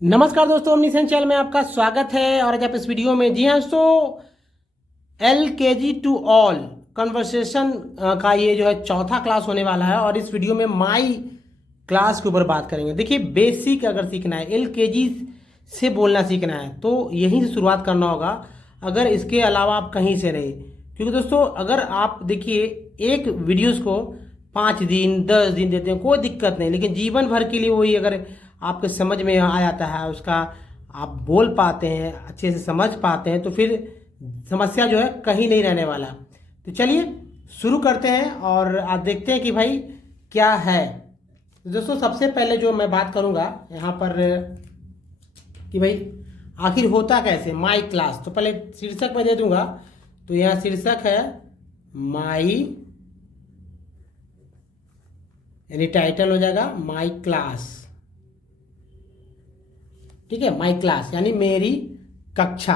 नमस्कार दोस्तों, OmniScient channel में आपका स्वागत है। और आज आप इस वीडियो में, जी हाँ दोस्तों, LKG टू ऑल कन्वर्सेशन का ये जो है चौथा क्लास होने वाला है। और इस वीडियो में माई क्लास के ऊपर बात करेंगे। देखिए, बेसिक अगर सीखना है, LKG से बोलना सीखना है तो यहीं से शुरुआत करना होगा, अगर इसके अलावा आप कहीं से नहीं। क्योंकि दोस्तों, अगर आप देखिए एक वीडियोस को 5 दिन 10 दिन देते हैं कोई दिक्कत नहीं, लेकिन जीवन भर के लिए वही अगर आपके समझ में आ जाता है, उसका आप बोल पाते हैं, अच्छे से समझ पाते हैं, तो फिर समस्या जो है कहीं नहीं रहने वाला। तो चलिए शुरू करते हैं और आप देखते हैं कि भाई क्या है। तो दोस्तों, सबसे पहले जो मैं बात करूंगा यहाँ पर कि भाई आखिर होता कैसे माई क्लास। तो पहले शीर्षक मैं दे दूंगा। तो यहाँ शीर्षक है माई, यानी टाइटल हो जाएगा माई क्लास। ठीक है, माई क्लास यानी मेरी कक्षा।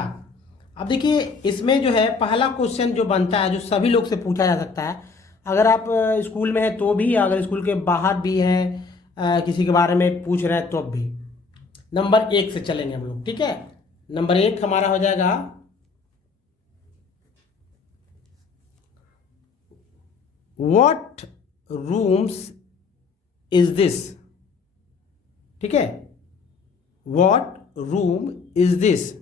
अब देखिए, इसमें जो है पहला क्वेश्चन जो बनता है, जो सभी लोग से पूछा जा सकता है, अगर आप स्कूल में हैं तो भी, अगर स्कूल के बाहर भी हैं, किसी के बारे में पूछ रहे हैं तो भी। नंबर 1 से चलेंगे हम लोग। ठीक है, नंबर 1 हमारा हो जाएगा व्हाट रूम्स इज दिस। ठीक है, व्हाट रूम इज दिस।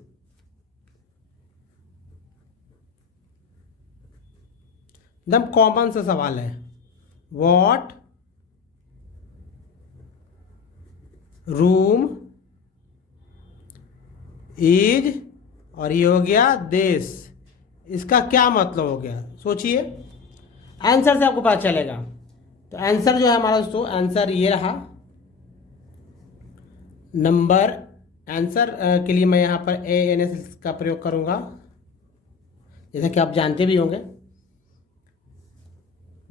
एकदम कॉमन सा सवाल है। व्हाट रूम इज, और ये हो गया दिस। इसका क्या मतलब हो गया, सोचिए। आंसर से आपको पता चलेगा। तो आंसर जो है हमारा दोस्तों, आंसर ये रहा। नंबर आंसर के लिए मैं यहाँ पर ANS का प्रयोग करूँगा, जैसा कि आप जानते भी होंगे।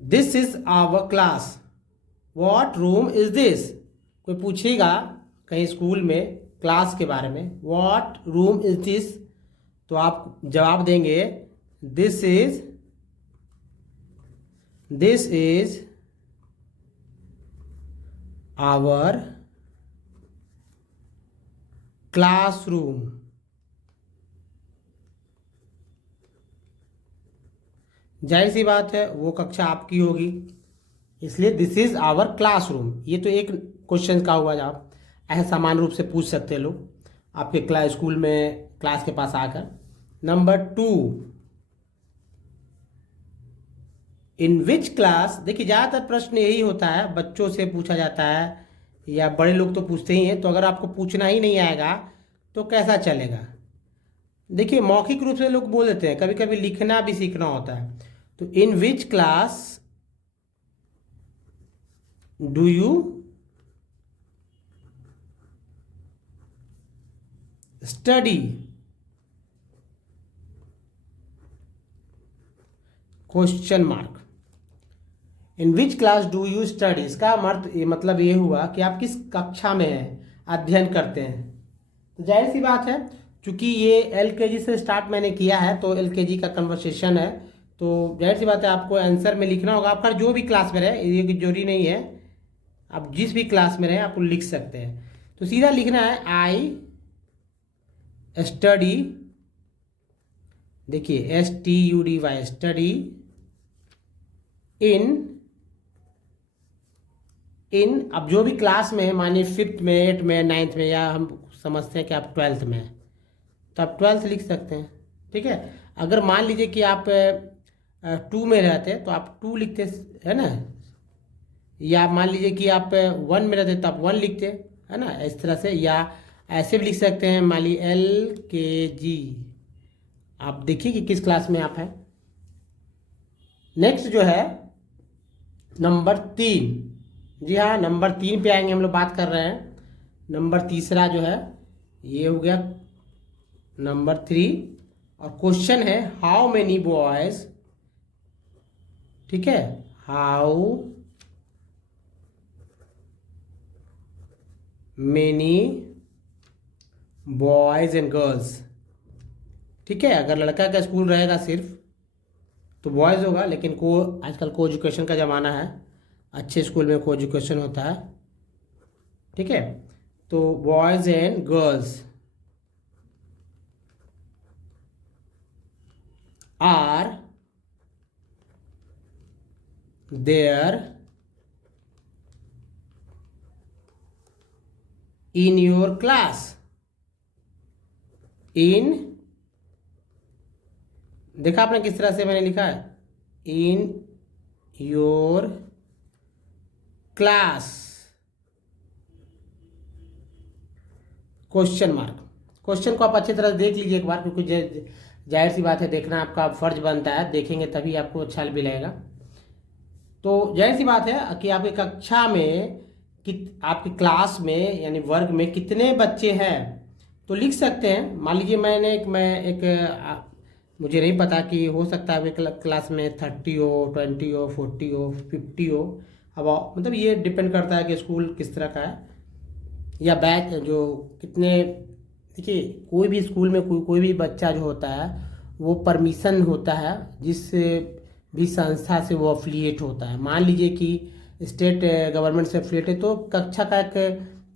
This is our class. What room is this. कोई पूछेगा कहीं स्कूल में क्लास के बारे में, व्हाट रूम इज दिस, तो आप जवाब देंगे दिस इज आवर क्लासरूम। जाहिर सी बात है वो कक्षा आपकी होगी, इसलिए दिस इज आवर क्लासरूम। ये तो एक क्वेश्चन का हुआ जवाब। ऐसे समान रूप से पूछ सकते हैं लोग आपके स्कूल में क्लास के पास आकर। Number 2, in which class. देखिए, ज़्यादातर प्रश्न यही होता है, बच्चों से पूछा जाता है या बड़े लोग तो पूछते ही हैं। तो अगर आपको पूछना ही नहीं आएगा तो कैसा चलेगा। देखिए, मौखिक रूप से लोग बोल देते हैं, कभी कभी लिखना भी सीखना होता है। तो in which class do you study. Question mark. In which class do you study, इसका मतलब ये हुआ कि आप किस कक्षा में हैं, अध्ययन करते हैं। तो जाहिर सी बात है, चूंकि ये LKG से स्टार्ट मैंने किया है, तो LKG का कन्वर्सेशन है, तो जाहिर सी बात है आपको आंसर में लिखना होगा। आपका जो भी क्लास में रहे, ये जरूरी नहीं है, आप जिस भी क्लास में रहे आप लिख सकते हैं। तो सीधा लिखना है आई स्टडी। देखिए STUDY, स्टडी इन अब जो भी क्लास में है, मानिए 5th में 8th में 9th में, या हम समझते हैं कि आप 12th में हैं तो आप 12th लिख सकते हैं। ठीक है, अगर मान लीजिए कि आप 2 में रहते तो आप 2 लिखते, है ना। या मान लीजिए कि आप 1 में रहते तो आप 1 लिखते, है ना, इस तरह से। या ऐसे भी लिख सकते हैं, मान लीजिए LKG। आप देखिए कि किस क्लास में आप हैं। नेक्स्ट जो है नंबर 3। जी हाँ, नंबर 3 पे आएंगे हम लोग, बात कर रहे हैं। नंबर तीसरा जो है ये हो गया नंबर 3। और क्वेश्चन है हाउ मेनी बॉयज। ठीक है, how many boys and girls. ठीक है, अगर लड़का का स्कूल रहेगा सिर्फ तो बॉयज़ होगा, लेकिन आजकल को एजुकेशन का ज़माना है, अच्छे स्कूल में को एजुकेशन होता है। ठीक है, तो boys and girls are there in your class. In, देखा आपने किस तरह से मैंने लिखा है, in your class, question mark. Question को आप अच्छी तरह देख लीजिए एक बार, क्योंकि जाहिर सी बात है देखना आपका फर्ज बनता है, देखेंगे तभी आपको अच्छा भी लगेगा। तो जाहिर सी बात है कि आपकी कक्षा में आपकी क्लास में यानी वर्ग में कितने बच्चे हैं, तो लिख सकते हैं। मान लीजिए मुझे नहीं पता कि हो सकता है आपके क्लास में 30 हो, 20 हो, 40 हो, 50 हो। अब मतलब ये डिपेंड करता है कि स्कूल किस तरह का है या बैच जो कितने। देखिए कोई भी स्कूल में कोई भी बच्चा जो होता है वो परमिशन होता है जिस भी संस्था से वो अफिलिएट होता है। मान लीजिए कि स्टेट गवर्नमेंट से अफिलिएट है तो कक्षा का एक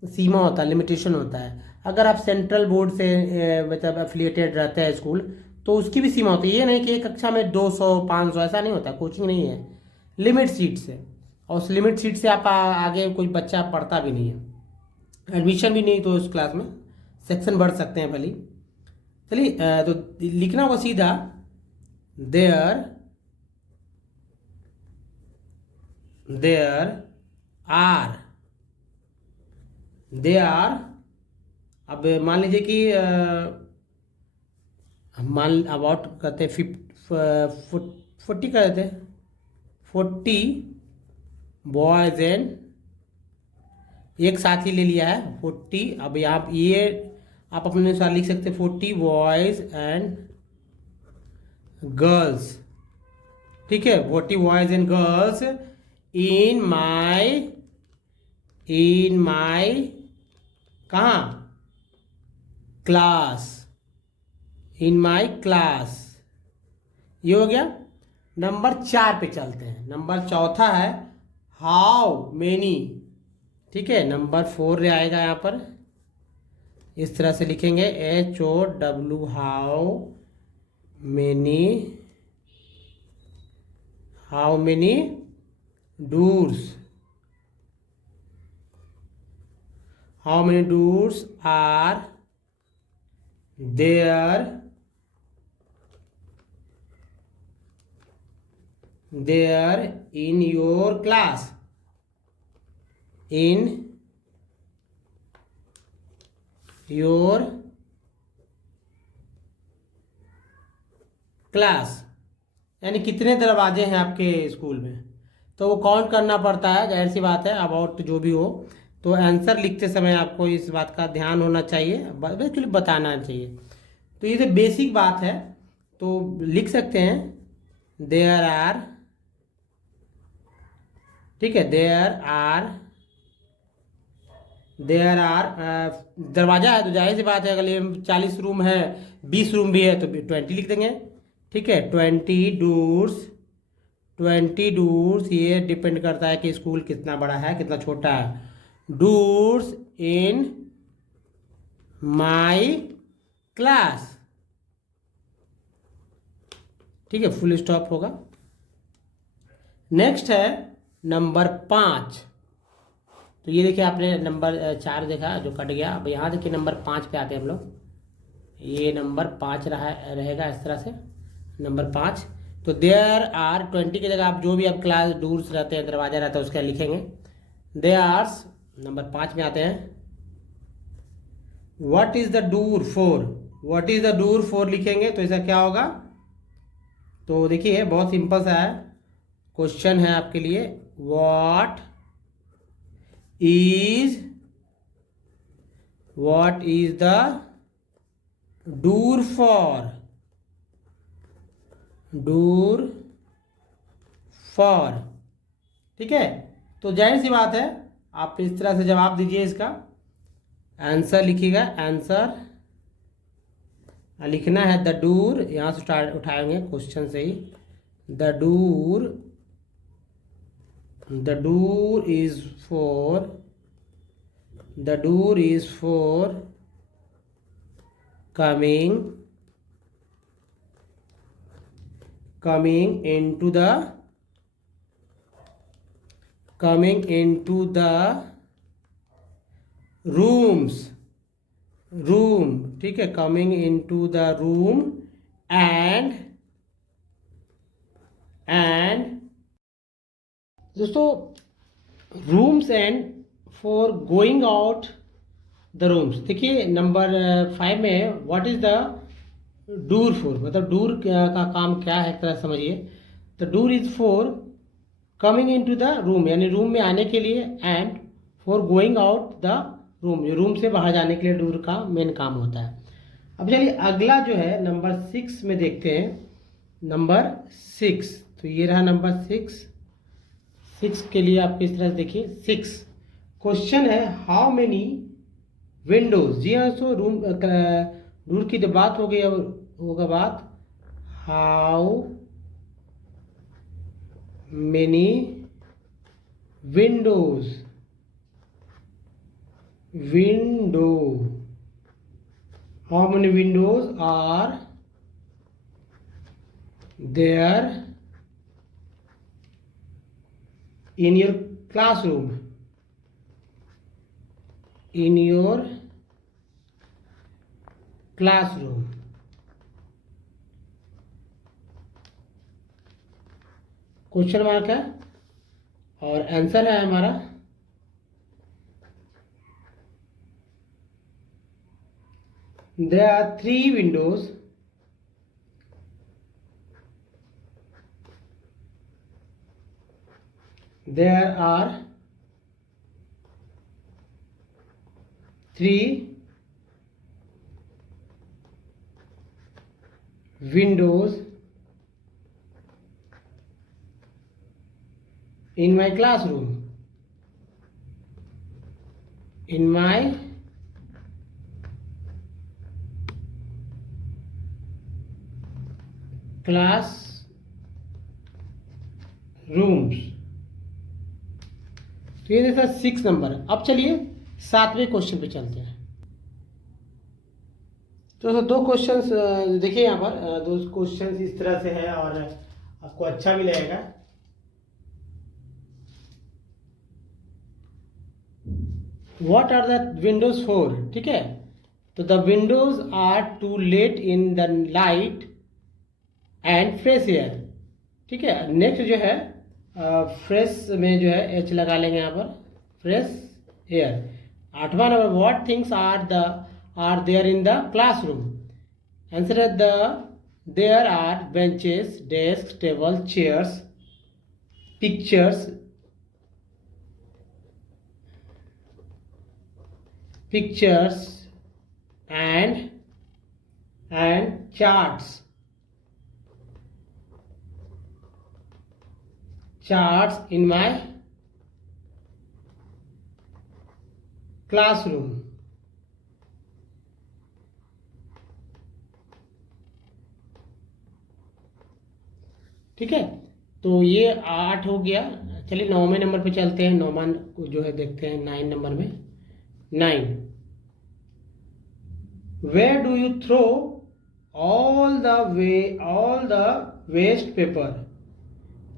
सीमा होता है, लिमिटेशन होता है। अगर आप सेंट्रल बोर्ड से मतलब अफिलिएटेड रहते हैं स्कूल, तो उसकी भी सीमा होती है। ये नहीं कि एक कक्षा में 200 500 ऐसा नहीं होता, कोचिंग नहीं है, लिमिट सीट से। और उस लिमिट सीट से आप आगे कोई बच्चा पढ़ता भी नहीं है, एडमिशन भी नहीं, तो उस क्लास में सेक्शन बढ़ सकते हैं भली। चलिए तो लिखना होगा सीधा, देयर आर, दे आर। अब मान लीजिए कि मान अबाउट करते 40 कर देते, 40 बॉयज एंड, एक साथ ही ले लिया है 40। अब यहाँ ये आप अपने अनुसार लिख सकते 40 बॉयज एंड गर्ल्स, ठीक है, 40 बॉयज एंड गर्ल्स इन माई कहाँ, क्लास, इन माई क्लास। ये हो गया। नंबर 4 पे चलते हैं। नंबर चौथा है हाउ मेनी, ठीक है। नंबर 4 आएगा यहाँ पर, इस तरह से लिखेंगे HOW, how many doors are there in your class, in your class. यानी कितने दरवाजे हैं आपके स्कूल में, तो वो काउंट करना पड़ता है, जाहिर सी बात है, अबाउट जो भी हो। तो आंसर लिखते समय आपको इस बात का ध्यान होना चाहिए, एक्चुअली बताना चाहिए। तो ये तो बेसिक बात है, तो लिख सकते हैं देयर आर, ठीक है, देयर आर दरवाजा है तो जाहिर सी बात है, अगर 40 रूम है, 20 रूम भी है तो 20 लिख देंगे, ठीक है। 20 डोर्स, ये डिपेंड करता है कि स्कूल कितना बड़ा है कितना छोटा है। डोर्स इन माई क्लास, ठीक है, फुल स्टॉप होगा। नेक्स्ट है नंबर 5। तो ये देखिए आपने नंबर 4 देखा जो कट गया। अब यहाँ देखिए नंबर 5 पे आते हैं हम लोग। ये नंबर 5 रहेगा इस तरह से, नंबर 5। तो देयर आर 20 की जगह आप जो भी आप क्लास डोर्स रहते हैं, दरवाजा रहता है, उसका लिखेंगे देयर आर्स। नंबर 5 में आते हैं, what is the door for, लिखेंगे तो ऐसा क्या होगा। तो देखिए बहुत सिंपल सा है, क्वेश्चन है आपके लिए, what is the door for, ठीक है। तो जाहिर सी बात है आप इस तरह से जवाब दीजिए, इसका आंसर लिखिएगा। आंसर लिखना है द डोर, यहाँ से स्टार्ट उठाएंगे क्वेश्चन से ही। The door is for The door is for coming into the rooms, room, ठीक है, coming into the room and दोस्तों rooms and for going out the rooms. देखिए नंबर 5 में what is the door for, मतलब door का काम क्या है, एक तरह समझिए। The door is for coming into the room, यानी रूम में आने के लिए, and for going out the room, room से बाहर जाने के लिए डूर का मेन काम होता है। अब चलिए अगला जो है नंबर 6 में देखते हैं। नंबर 6, तो ये रहा नंबर 6 के लिए आप किस तरह से देखिए। 6 क्वेश्चन है हाउ मेनी विंडोज। जी हाँ, सो रूम डूर की जब बात हो गई होगा बात, how many windows, window, how many windows are there in your classroom, in your classroom। Question mark है और आंसर है हमारा there are 3 windows there are 3 windows in my classroom, in my class rooms। तो ये देखा 6 number. अब चलिए 7वें question पे चलते हैं। तो दो क्वेश्चंस देखिए यहाँ पर, दो क्वेश्चंस इस तरह से है और आपको अच्छा भी लगेगा। What are the windows for, ठीक है, तो the windows are to let in the light and fresh air, ठीक है। नेक्स्ट जो है फ्रेश में जो है एच लगा लेंगे यहाँ पर, फ्रेश एयर। 8वां नंबर, what things are there in the classroom. Answer है there are benches, desk, table, chairs, pictures, and charts in my classroom। ठीक है, तो ये 8 हो गया। चलिए 9वें नंबर पे चलते हैं। 9वां जो है देखते हैं 9 नंबर में। 9, where do you throw all the waste paper।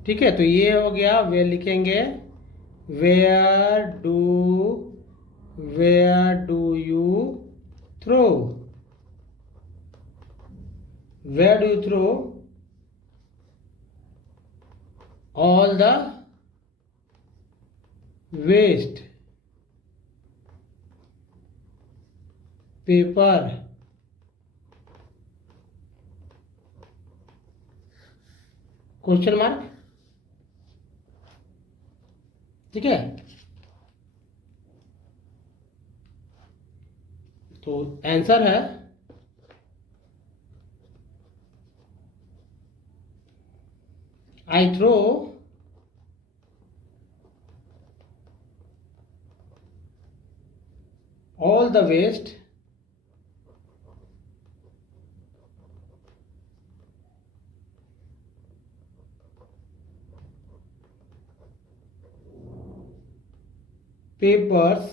ठीक है, तो ये हो गया, वे लिखेंगे where do you throw, where do you throw all the waste paper। Question mark, ठीक है। तो आंसर है I throw all the waste papers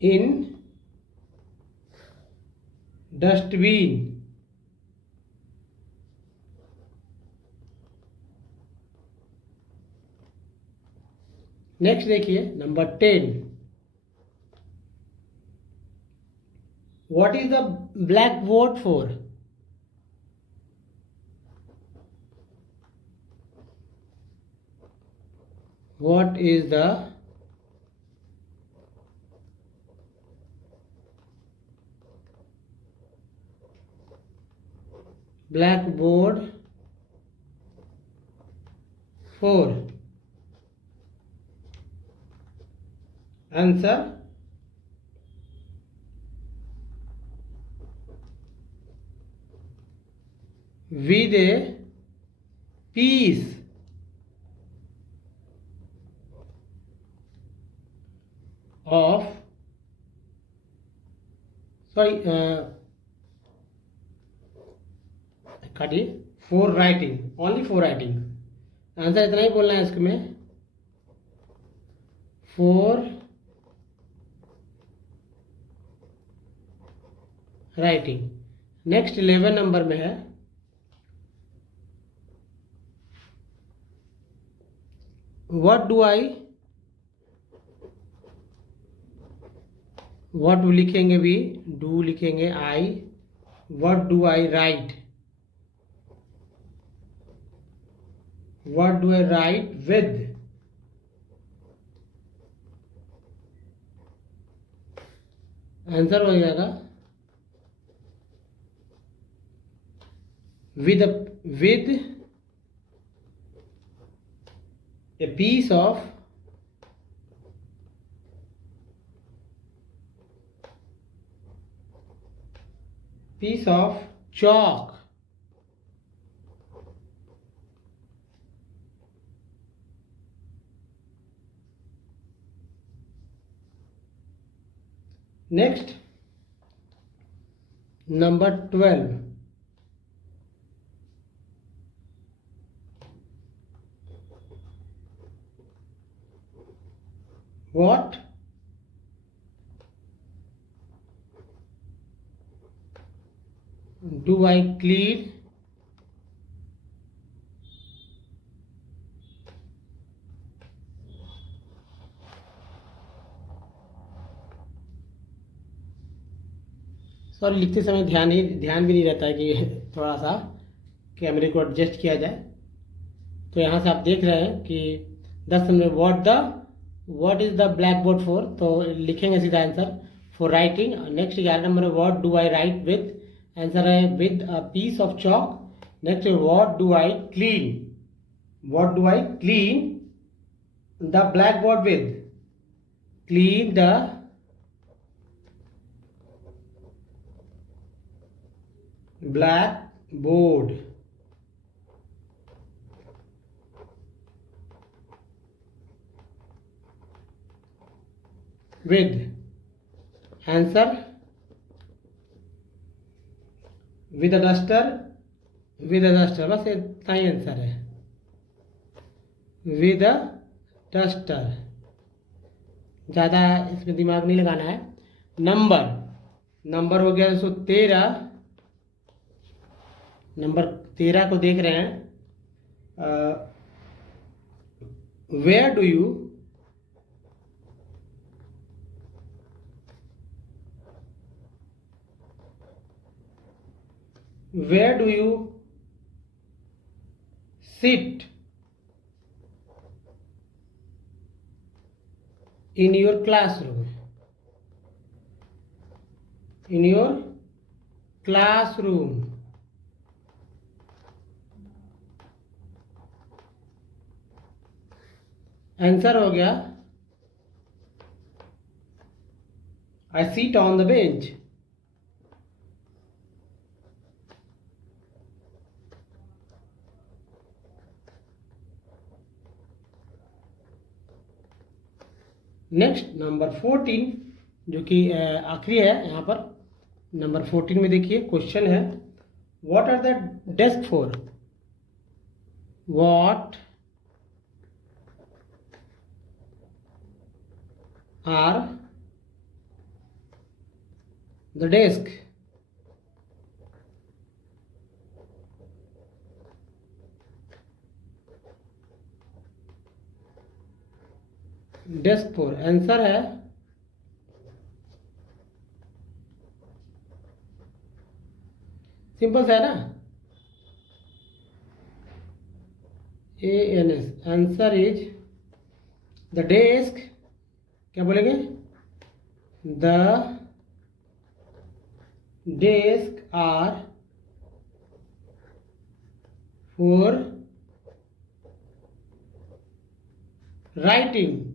in dustbin. Next देखिए नंबर 10, what is the black board for? What is the blackboard for? Answer, with a piece of काटिए, for writing, only for writing. Answer इतना ही बोलना है इसमें, for writing. Next 11 नंबर में है, व्हाट डू आई, व्हाट लिखेंगे भी, डू लिखेंगे I, what do I write, what do I write with? Answer हो जाएगा with a piece of chalk. Next, number 12, what do I clean sorry, लिखते समय ध्यान भी नहीं रहता है कि थोड़ा सा कैमरे को एडजस्ट किया जाए। तो यहाँ से आप देख रहे हैं कि 10 में what is the black board for, तो लिखेंगे सीधा आंसर फॉर राइटिंग। नेक्स्ट 11 नंबर में what do I write with, answer है with a piece of chalk. Next what do I clean the black board with, क्लीन द blackboard with, answer with a duster, बस इतना ही आंसर है, with a duster। ज़्यादा इसमें दिमाग नहीं लगाना है। नंबर हो गया 13। नंबर 13 को देख रहे हैं, where do you sit in your classroom, answer हो गया I seat on the bench. Next नंबर 14, जो कि आखिरी है यहाँ पर। नंबर 14 में देखिए क्वेश्चन है, what are the desk for? What are the desk, desk 4 answer है सिंपल सा है ना, ANS। Answer is the desk, क्या बोलेंगे, the desk are for writing.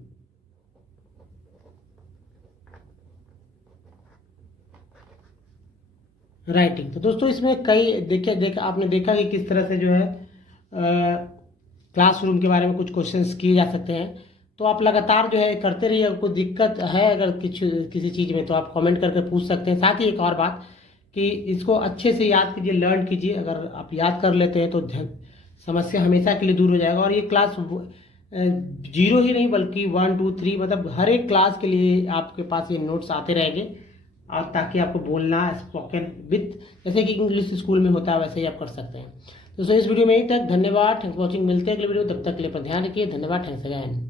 Writing. तो दोस्तों इसमें कई देखा आपने देखा कि किस तरह से जो है क्लासरूम के बारे में कुछ क्वेश्चंस किए जा सकते हैं। तो आप लगातार जो है करते रहिए। अगर कोई दिक्कत है अगर किसी चीज़ में तो आप कमेंट करके पूछ सकते हैं। साथ ही एक और बात कि इसको अच्छे से याद कीजिए, लर्न कीजिए। अगर आप याद कर लेते हैं तो समस्या हमेशा के लिए दूर हो जाएगा। और ये क्लास 0 ही नहीं बल्कि 1 2 3 मतलब हर एक क्लास के लिए आपके पास ये नोट्स आते रहेंगे, और ताकि आपको बोलना स्पोकन विथ जैसे कि इंग्लिश स्कूल में होता है वैसे ही आप कर सकते हैं। तो इस वीडियो में यहीं तक। धन्यवाद, थैंक्स फॉर वॉचिंग। मिलते हैं अगले वीडियो, तब तक के लिए अपना ध्यान रखिए। धन्यवाद, थैंक्स अगेन।